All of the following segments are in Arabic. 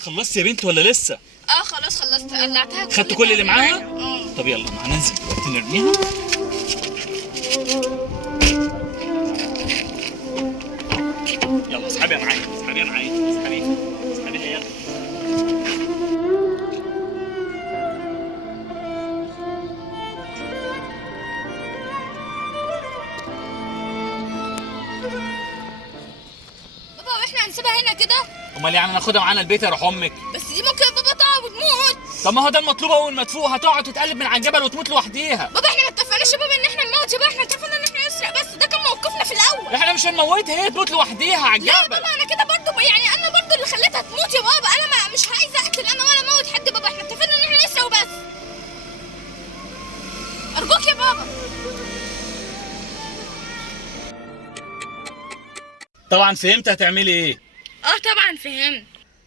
خلصت يا بنت ولا لسه؟ خلاص خلصت، قلعتها. خدت كل اللي معاها؟ طب يلا هننزل دلوقتي نرميها. يلا اسحبيها معايا، اسحبيها معايا، اسحبيها يلا. بابا واحنا هنسيبها هنا كده؟ امال يعني ناخدها معانا البيت يا روح امك؟ بس دي ممكن بابا تقع وتموت. طب ما هو ده المطلوب، اول ما تفوق هتقعد تتقلب من على الجبل وتموت لوحديها. بابا احنا ما اتفقناش يا بابا ان احنا نموت يا بابا، احنا اتفقنا ان احنا نسرق بس، ده كان موقفنا في الاول. احنا مش هنموتها، هي تموت لوحديها على الجبل. لا يا بابا انا كده برضه يعني انا برضه اللي خليتها تموت يا بابا، انا مش عايزه اقتل انا ولا اموت حد بابا، احنا اتفقنا ان احنا نسرق وبس. ارجوك يا بابا. طبعا فهمت هتعملي ايه؟ طبعا فهمت.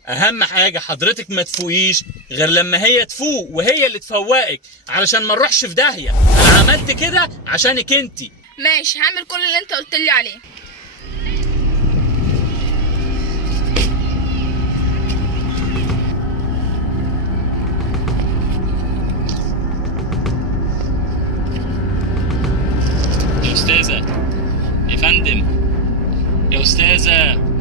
اهم حاجه حضرتك ما تفوقيش غير لما هي تفوق، وهي اللي تفوقك علشان ما نروحش في داهيه. انا عملت كده عشانك انتي. ماشي هعمل كل اللي انت قلت لي عليه. يا استاذه، يا فندم، يا استاذه،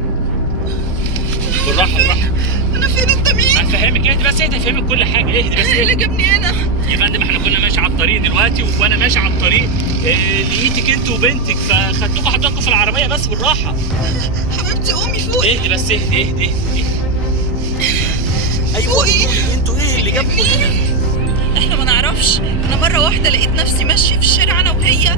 بالراحه بالراحه. انا فين؟ انت مين؟ هفهمك، اهدي بس، اهدي هفهمك كل حاجه، اهدي بس. ايه اللي جابني هنا؟ يا فندم احنا كنا ماشي على الطريق دلوقتي، وانا ماشي على الطريق لقيتك انت وبنتك، فخدتوكوا حطيتكوا في العربيه. بس بالراحه حبيبتي قومي فوقي. اهدي بس، اهدي. ايوه فوقي. انتوا ايه اللي جابكوا هنا؟ احنا ما نعرفش، انا مره واحده لقيت نفسي ماشيه في الشارع انا وهي،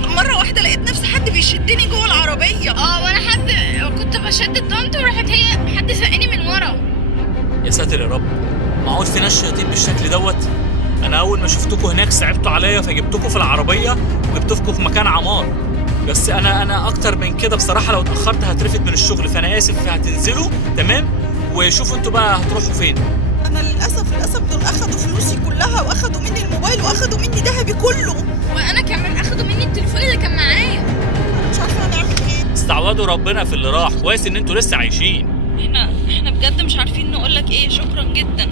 مره واحده لقيت نفسي حد بيشدني جوه العربيه. وانا كنت بشد طنط وراحت هي حد زقني من ورا. يا ساتر يا رب، معقول في ناس شياطين بالشكل دوت؟ انا اول ما شفتكوا هناك صعبتوا عليا فجبتكوا في العربيه وجبتكوا في مكان عمار. بس انا اكتر من كده بصراحه، لو اتاخرت هترفد من الشغل، فانا اسف. هتنزلوا تمام وشوفوا انتوا بقى هتروحوا فين. انا للاسف دول اخدوا فلوسي كلها، واخدوا مني الموبايل، واخدوا مني ذهبي كله، وانا كمان اخدوا مني التليفون اللي كان معايا. انا مش عارفه هنعمل ايه. استعوضوا ربنا في اللي راح، كويس ان انتوا لسه عايشين. احنا بجد مش عارفين نقول لك ايه، شكرا جدا.